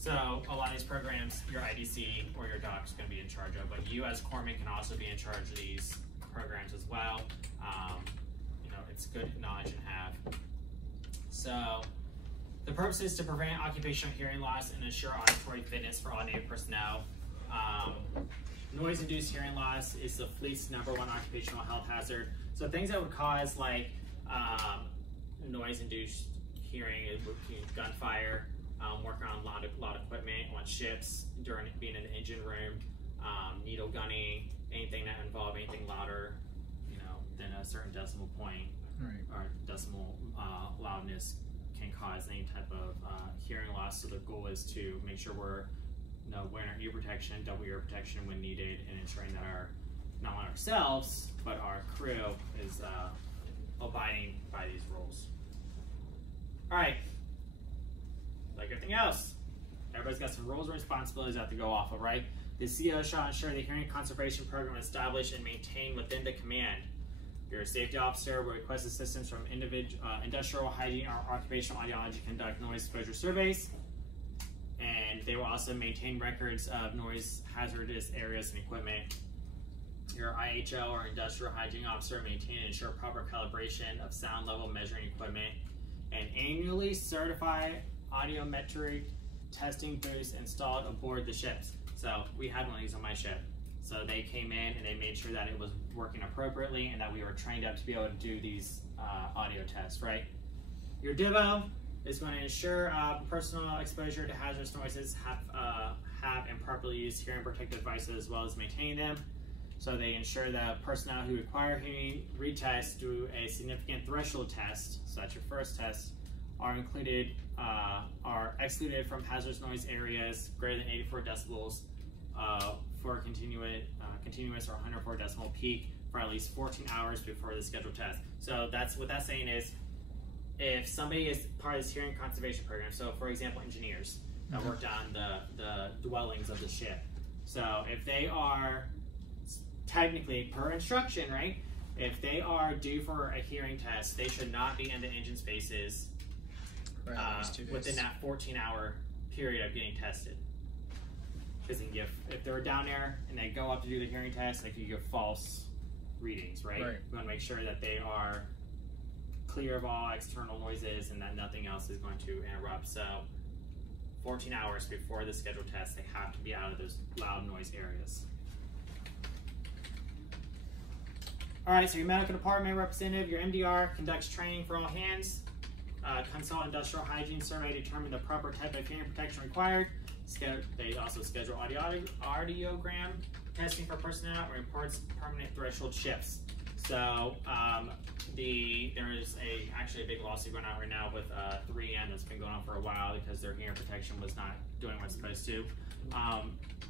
So a lot of these programs, your IDC or your doc is going to be in charge of, but you as corpsman can also be in charge of these programs as well. You know, it's good knowledge to have. So the purpose is to prevent occupational hearing loss and ensure auditory fitness for all Navy personnel. Noise-induced hearing loss is the fleet's #1 occupational health hazard. So things that would cause like noise-induced hearing, gunfire, working on a lot of equipment on ships during being in the engine room, needle gunning, anything that involve anything louder, you know, than a certain decimal point, right, or decimal loudness can cause any type of hearing loss. So the goal is to make sure we're wearing our ear protection, double ear protection when needed, and ensuring that not only ourselves, but our crew is abiding by these rules. All right, like everything else, everybody's got some roles and responsibilities they have to go off of, right? The CO shall ensure the hearing conservation program is established and maintained within the command. Your safety officer will request assistance from industrial hygiene or occupational audiology conduct noise exposure surveys, and they will also maintain records of noise hazardous areas and equipment. Your IHO or industrial hygiene officer maintain and ensure proper calibration of sound level measuring equipment, and annually certify audiometric testing booths installed aboard the ships. So we had one of these on my ship. So they came in and they made sure that it was working appropriately and that we were trained up to be able to do these audio tests, right? Your DIVO is going to ensure personal exposure to hazardous noises have and properly used hearing protective devices as well as maintaining them. So they ensure that personnel who require hearing retests do a significant threshold test, so that's your first test, are excluded from hazardous noise areas greater than 84 decibels for continuous or 104 decibel peak for at least 14 hours before the scheduled test. So that's what that's saying is, if somebody is part of this hearing conservation program, so for example, engineers that worked on the dwellings of the ship. So if they are technically, per instruction, right, if they are due for a hearing test, they should not be in the engine spaces within that 14-hour period of getting tested. Because if they're down there and they go up to do the hearing test, they could give false readings, right? We want to make sure that they are clear of all external noises and that nothing else is going to interrupt. So 14 hours before the scheduled test, they have to be out of those loud noise areas. All right, so your medical department representative, your MDR, conducts training for all hands. Consult industrial hygiene survey to determine the proper type of hearing protection required. They also schedule audiogram testing for personnel and reports permanent threshold shifts. So there is actually a big lawsuit going on right now with 3M that's been going on for a while because their hearing protection was not doing what it's supposed to.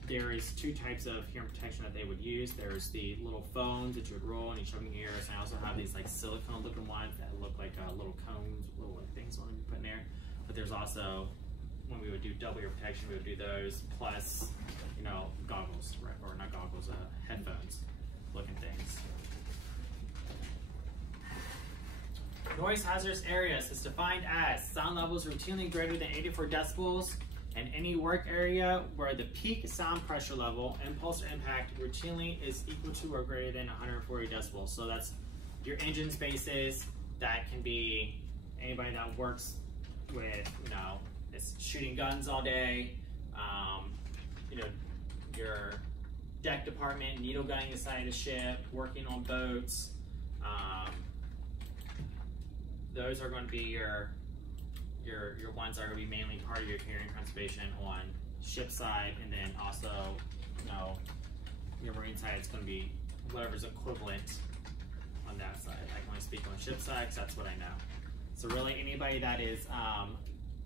There is two types of hearing protection that they would use. There's the little phones that you would roll and you shove in your ears, and I also have these like silicone looking ones that look like little cones, little like things on them you put in there. But there's also, when we would do double ear protection, we would do those plus, you know, goggles, right? Or not goggles, headphones looking things. Noise hazardous areas is defined as sound levels routinely greater than 84 decibels and any work area where the peak sound pressure level, impulse or impact routinely is equal to or greater than 140 decibels. So that's your engine spaces. That can be anybody that works with, you know, is shooting guns all day, you know, your deck department, needle gunning the side of the ship, working on boats. Those are going to be your ones that are going to be mainly part of your hearing conservation on ship side, and then also, you know, your marine side, it's going to be whatever's equivalent on that side. I can only speak on ship side because that's what I know. So really anybody that is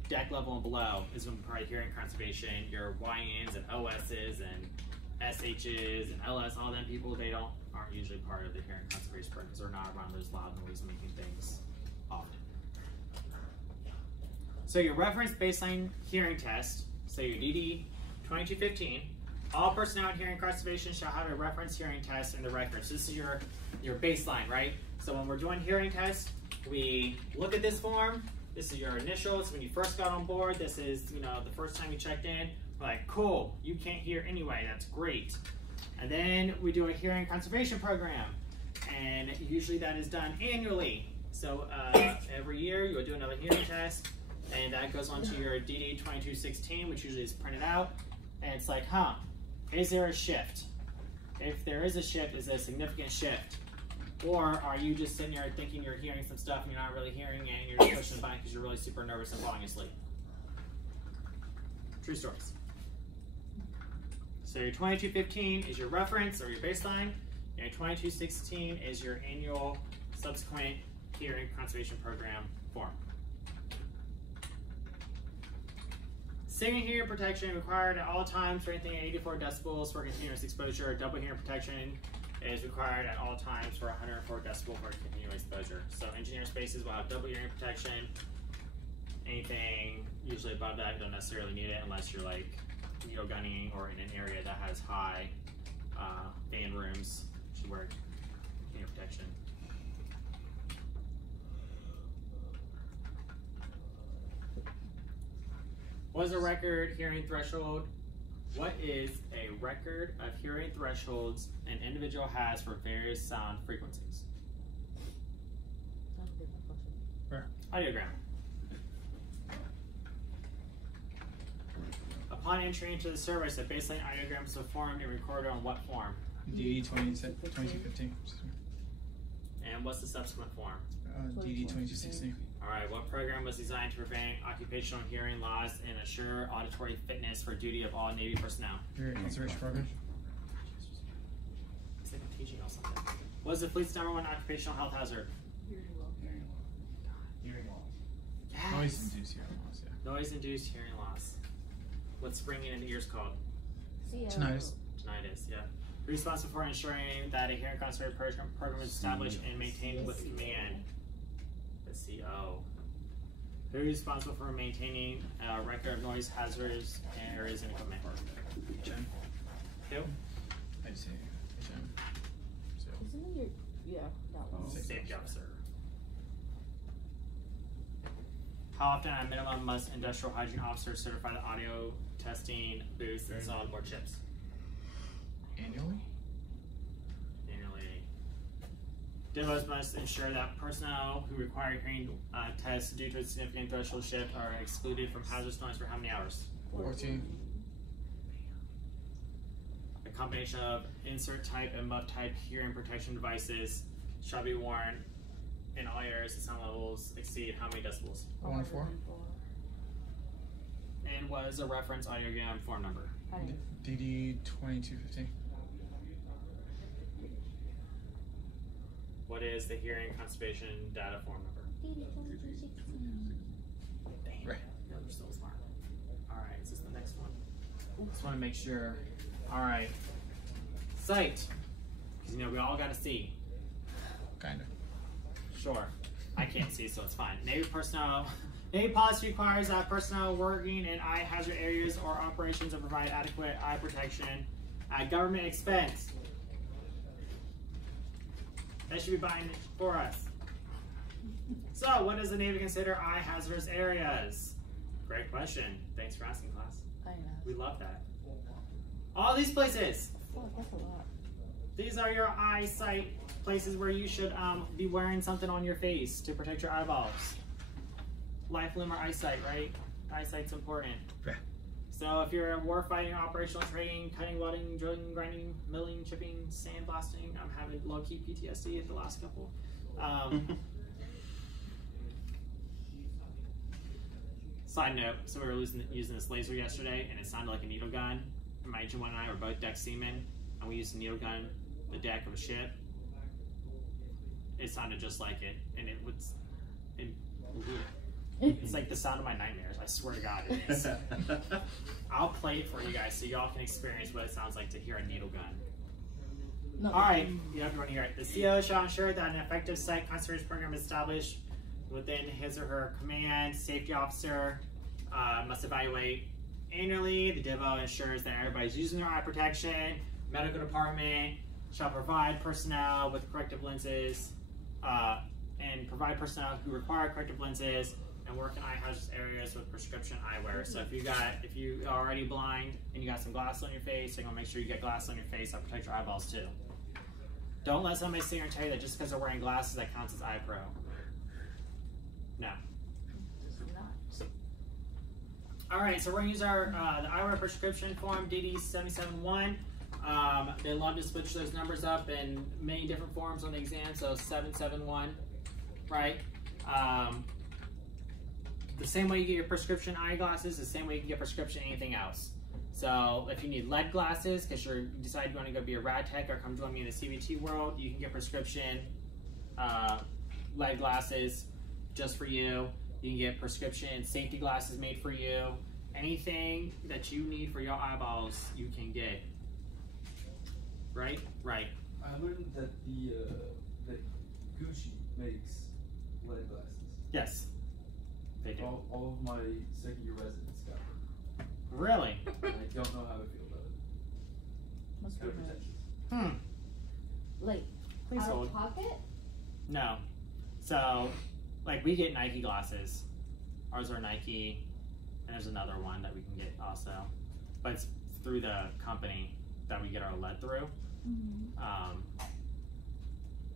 deck level and below is going to be part of hearing conservation. Your YNs and OSs and SHs and LS, all them people, aren't usually part of the hearing conservation program because they're not around those loud noise making things often. So your reference baseline hearing test, so your DD 2215, all personnel in hearing conservation shall have a reference hearing test in the record. So this is your baseline, right? So when we're doing hearing tests, we look at this form, This is your initials when you first got on board. This is, you know, the first time you checked in. We're like, cool, you can't hear anyway, that's great. And then we do a hearing conservation program. And usually that is done annually. So every year you will do another hearing test, and that goes onto your DD 2216, which usually is printed out. And it's like, huh, is there a shift? If there is a shift, is it a significant shift? Or are you just sitting there thinking you're hearing some stuff and you're not really hearing it, and you're just pushing the button because you're really super nervous and falling asleep? True stories. So your 2215 is your reference or your baseline. Your 2216 is your annual subsequent hearing conservation program form. Singing hearing protection required at all times for anything at 84 decibels for continuous exposure. Double hearing protection is required at all times for 104 decibels for continuous exposure. So engineer spaces will have double hearing protection. Anything usually above that, you don't necessarily need it unless you're like needle gunning or in an area that has high fan rooms. You should wear hearing protection. What is a record hearing threshold? What is a record of hearing thresholds an individual has for various sound frequencies? Audiogram. Upon entry into the service, a baseline audiogram is performed and recorded on what form? DD 2215. And what's the subsequent form? DD 2216. All right, what program was designed to prevent occupational hearing loss and assure auditory fitness for duty of all Navy personnel? Hearing conservation program. It's like I'm teaching y'all something. What is the fleet's #1 occupational health hazard? Hearing loss. Yes. Noise-induced hearing loss, yeah. Noise-induced hearing loss. What's ringing in the ears called? Tinnitus. Tinnitus, yeah. Who's responsible for ensuring that a hearing conservation program is established and maintained with command? The CO. Who's responsible for maintaining a record of noise hazards and areas and equipment? HM. Who? I'd say HM. So. Isn't it your, yeah, that one. Safety officer. How often at a minimum must industrial hygiene officers certify the audio testing booths and install more chips? Annually? Annually. DIVOs must ensure that personnel who require hearing tests due to a significant threshold shift are excluded from hazardous noise for how many hours? 14. A combination of insert type and muff type hearing protection devices shall be worn in all areas the sound levels exceed how many decibels? 104. And what is a reference audiogram form number? DD 2215. What is the hearing conservation data form number? Right. Yeah, they're still smart. Alright, is this the next one? Just want to make sure. Alright. Sight. Because you know we all got to see. Kinda. Sure. I can't see, so it's fine. Navy personnel. Navy policy requires that personnel working in eye hazard areas or operations to provide adequate eye protection at government expense. They should be buying it for us. So, what does the Navy consider eye hazardous areas? Great question. Thanks for asking, class. I know. We love that. All these places. Oh, that's a lot. These are your eyesight places where you should be wearing something on your face to protect your eyeballs. Life, limb, or eyesight, right? Eyesight's important. Yeah. So if you're warfighting, operational training, cutting, welding, drilling, grinding, milling, chipping, sandblasting, I'm having low-key PTSD at the last couple. Side note, so we were using this laser yesterday, and it sounded like a needle gun. My agent and I were both deck seamen, and we used a needle gun the deck of a ship. It sounded just like it, and it was... It's like the sound of my nightmares. I swear to God, it is. I'll play it for you guys so y'all can experience what it sounds like to hear a needle gun. No. All right, you have to hear it. The CO shall ensure that an effective site conservation program is established within his or her command. Safety officer must evaluate annually. The DIVO ensures that everybody's using their eye protection. Medical department shall provide personnel with corrective lenses and provide personnel who require corrective lenses. And and work in eye hazardous areas with prescription eyewear. So if you are already blind and you got some glasses on your face, you're gonna make sure you get glasses on your face that protect your eyeballs too. Don't let somebody sit here and tell you that just because they're wearing glasses that counts as eye pro. No. All right, so we're gonna use our the eyewear prescription form DD771. They love to switch those numbers up in many different forms on the exam, so 771, right? The same way you get your prescription eyeglasses, the same way you can get prescription anything else. So if you need lead glasses, because you decide you want to go be a rad tech or come join me in the CBT world, you can get prescription lead glasses just for you. You can get prescription safety glasses made for you. Anything that you need for your eyeballs, you can get. Right? Right. I learned that that Gucci makes lead glasses. Yes, they do. All of my second year residents got them. Really? And I don't know how I feel about it. Must be Kind of nice. pretentious. Like, Please out hold. of pocket? No. So, like, we get Nike glasses. Ours are Nike, and there's another one that we can get also. But it's through the company that we get our lead through.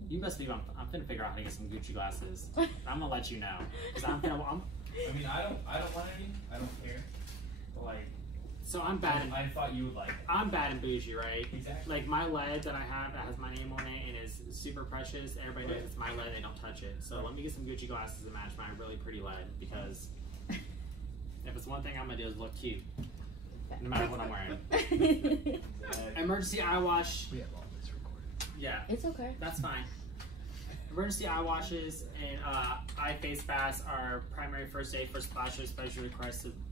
You best believe I'm finna figure out how to get some Gucci glasses. I'm gonna let you know. Cause I mean, I don't want any. I don't care. But like, so I'm bad. I thought you would like it. I'm bad and bougie, right? Exactly. Like my lead that I have that has my name on it and is super precious. Everybody knows it's my lead. They don't touch it. So let me get some Gucci glasses to match my really pretty lead, because if it's one thing I'm gonna do is look cute, no matter what I'm wearing. Emergency eye wash. We have all this recorded. Yeah, It's okay. that's fine. Emergency eye washes and eye face masks are primary first aid for splashes, especially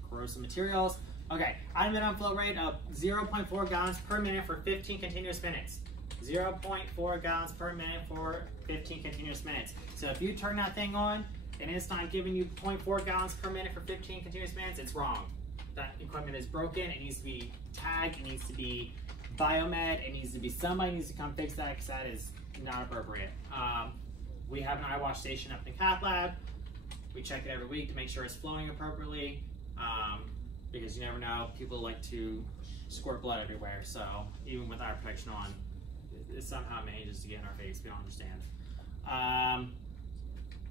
corrosive materials. Okay, item minimum flow rate of 0.4 gallons per minute for 15 continuous minutes. 0.4 gallons per minute for 15 continuous minutes. So if you turn that thing on and it's not giving you 0.4 gallons per minute for 15 continuous minutes, it's wrong. That equipment is broken. It needs to be tagged. It needs to be biomed. It needs to be somebody needs to come fix that, because that is not appropriate. We have an eye wash station up in the cath lab. We check it every week to make sure it's flowing appropriately, because you never know, people like to squirt blood everywhere. So even with eye protection on, it somehow manages to get in our face. We don't understand.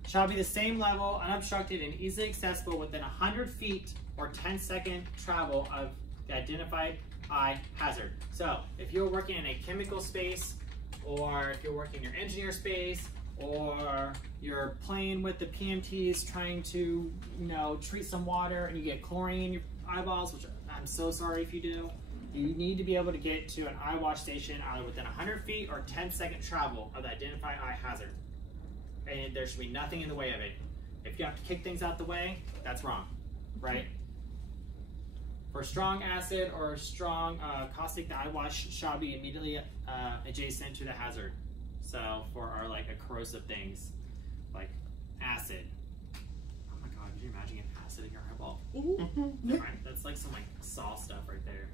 Shall be the same level, unobstructed and easily accessible within 100 feet or 10-second travel of the identified eye hazard. So if you're working in a chemical space, or if you're working in your engineer space, or you're playing with the PMTs trying to, treat some water and you get chlorine in your eyeballs, which I'm so sorry if you do, you need to be able to get to an eye wash station either within 100 feet or 10-second travel of the identified eye hazard. And there should be nothing in the way of it. If you have to kick things out the way, that's wrong, right? For strong acid or strong caustic, the eye wash shall be immediately adjacent to the hazard. So for our corrosive things, like acid. Oh my God, could you imagine getting acid in your eyeball? Right? That's like some saw stuff right there.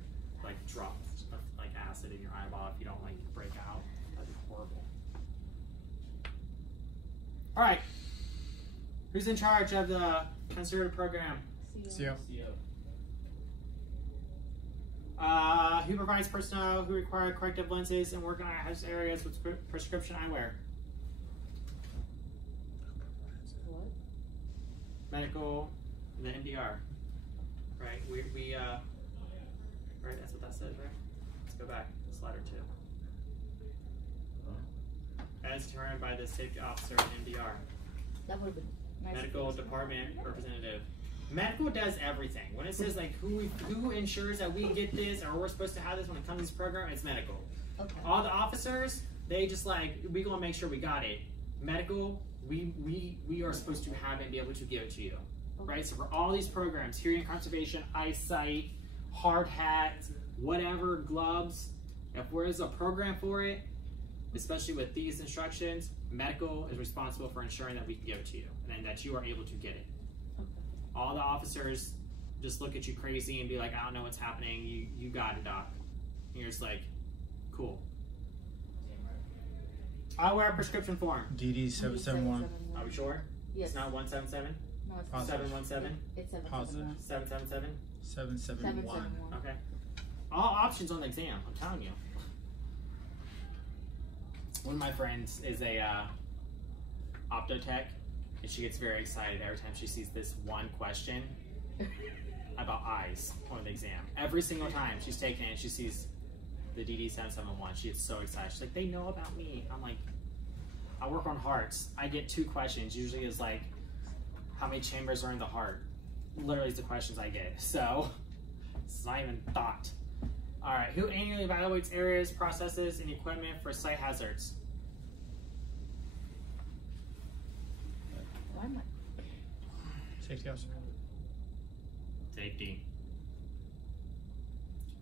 Like drops of acid in your eyeball if you don't break out. That'd be horrible. All right, who's in charge of the concerted program? CO. Who provides personnel who require corrective lenses and work in eye areas with prescription eyewear? What? Medical, and the MDR. Right? Right, that's what that says, right? Let's go back to slider 2. As determined by the safety officer and MDR. That would have been nice. Medical department representative. Medical does everything. When it says who ensures that we get this or we're supposed to have this when it comes to this program, it's medical. Okay. All the officers, they just we gonna make sure we got it. Medical, we are supposed to have it and be able to give it to you. Okay. Right? So for all these programs, hearing conservation, eyesight, hard hat, whatever, gloves, if there's a program for it, especially with these instructions, medical is responsible for ensuring that we can give it to you and that you are able to get it. All the officers just look at you crazy and be like, I don't know what's happening. You got it, doc. And you're just like, cool. Eyewear prescription form. DD771. Are we sure? Yes. It's not 177? No. Positive. 717? It's Positive. 771. 771. 771. Okay. All options on the exam, I'm telling you. One of my friends is a optotech, and she gets very excited every time she sees this one question about eyes on the exam. Every single time she's taking it and she sees the DD771, she gets so excited. She's like, they know about me. I'm like, I work on hearts. I get 2 questions. Usually it's like, how many chambers are in the heart? Literally, it's the questions I get. So, it's not even thought. All right, who annually evaluates areas, processes, and equipment for site hazards? Why am I? Safety officer. Safety.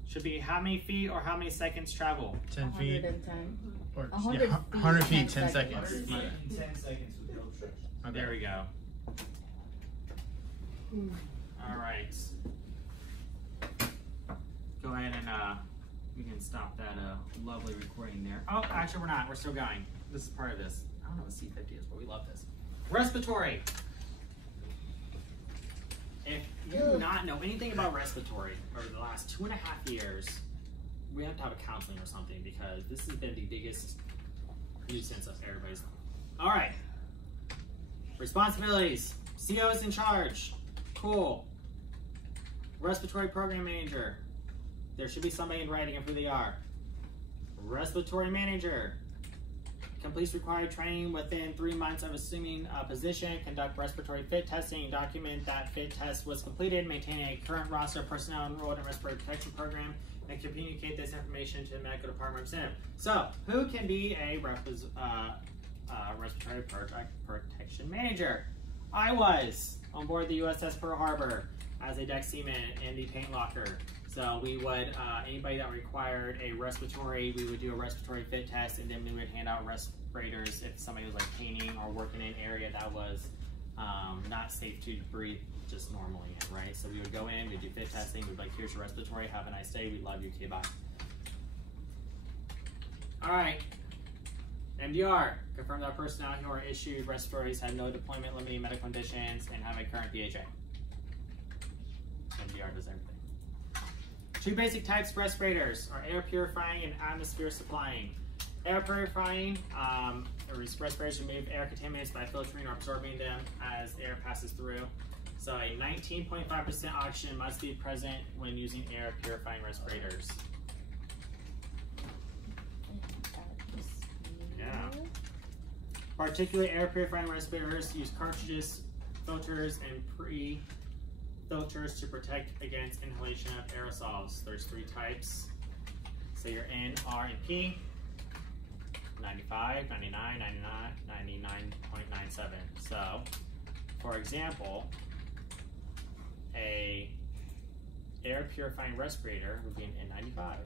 Should be how many feet or how many seconds travel? 10 feet. 110. Or 100 yeah, 100 feet, 10 seconds. 100 feet in 10 seconds with no obstruction. Okay. There we go. All right. Go ahead and we can stop that lovely recording there. Oh, actually we're not. We're still going. This is part of this. I don't know what C50 is, but we love this. Respiratory. If you do not know anything about respiratory over the last 2.5 years, we have to have a counseling or something because this has been the biggest nuisance of everybody's life. All right. Responsibilities. CO's in charge. Cool. Respiratory program manager. There should be somebody in writing of who they are. Respiratory manager. Completes required training within 3 months of assuming a position. Conduct respiratory fit testing. Document that fit test was completed. Maintain a current roster of personnel enrolled in respiratory protection program. And communicate this information to the medical department representative. So, who can be a respiratory protection manager? I was on board the USS Pearl Harbor as a deck seaman in the paint locker. So we would, anybody that required a respiratory, we would do a respiratory fit test, and then we would hand out respirators if somebody was like painting or working in an area that was not safe to breathe just normally in, right? So we would go in, we'd do fit testing, we'd be like, here's your respiratory, have a nice day, we love you, okay, bye. All right, MDR, confirm that personnel who are issued respiratories have no deployment limiting medical conditions and have a current BHA. MDR does everything. 2 basic types of respirators are air purifying and atmosphere supplying. Air purifying, respirators remove air contaminants by filtering or absorbing them as air passes through. So a 19.5% oxygen must be present when using air purifying respirators. Yeah. Particulate air purifying respirators use cartridges, filters, and pre-filters to protect against inhalation of aerosols. There's 3 types. So your N, R, and P. 95, 99, 99, 99.97. So, for example, a air purifying respirator would be an N95.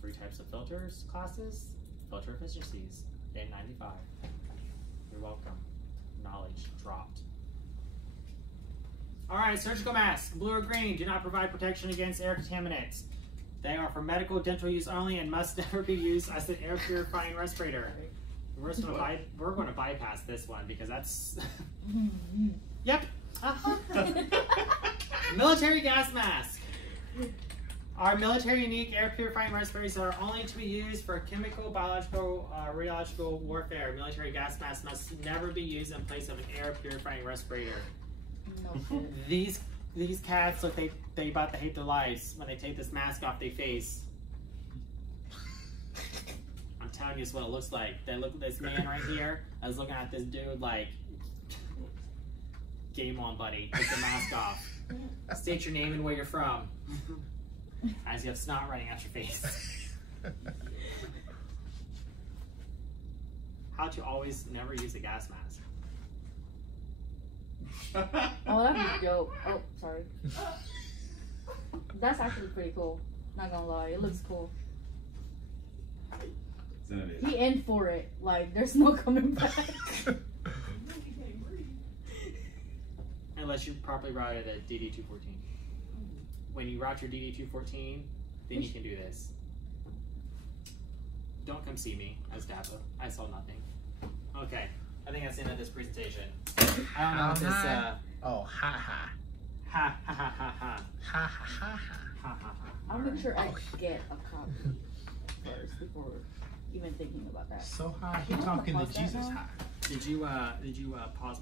3 types of filters, classes, filter efficiencies, N95. You're welcome. Knowledge dropped. All right, surgical masks, blue or green, do not provide protection against air contaminants. They are for medical, dental use only and must never be used as an air purifying respirator. We're going to bypass this one because that's... Yep. Military gas mask. Our military unique air purifying respirators are only to be used for chemical, biological, radiological warfare. Military gas masks must never be used in place of an air purifying respirator. No. These cats look, they about to hate their lives when they take this mask off their face. I'm telling you, this is what it looks like. They look at this man right here. I was looking at this dude like, game on, buddy. Take the mask off. State your name and where you're from. As you have snot running out your face. How to always never use a gas mask. Oh, that'd be dope. Oh, sorry. That's actually pretty cool. Not gonna lie, it looks cool. He in for it. Like, there's no coming back. Unless you properly route it at DD214. When you route your DD214, then you can do this. Don't come see me as DAPA. I saw nothing. Okay. I think that's the end of this presentation. I don't know if this Oh, ha ha. ha ha ha ha ha Ha ha ha ha. ha ha. I'll make sure I Oh. get a copy first before even thinking about that. So high, he talking to Pause that Jesus now? high. Did you pause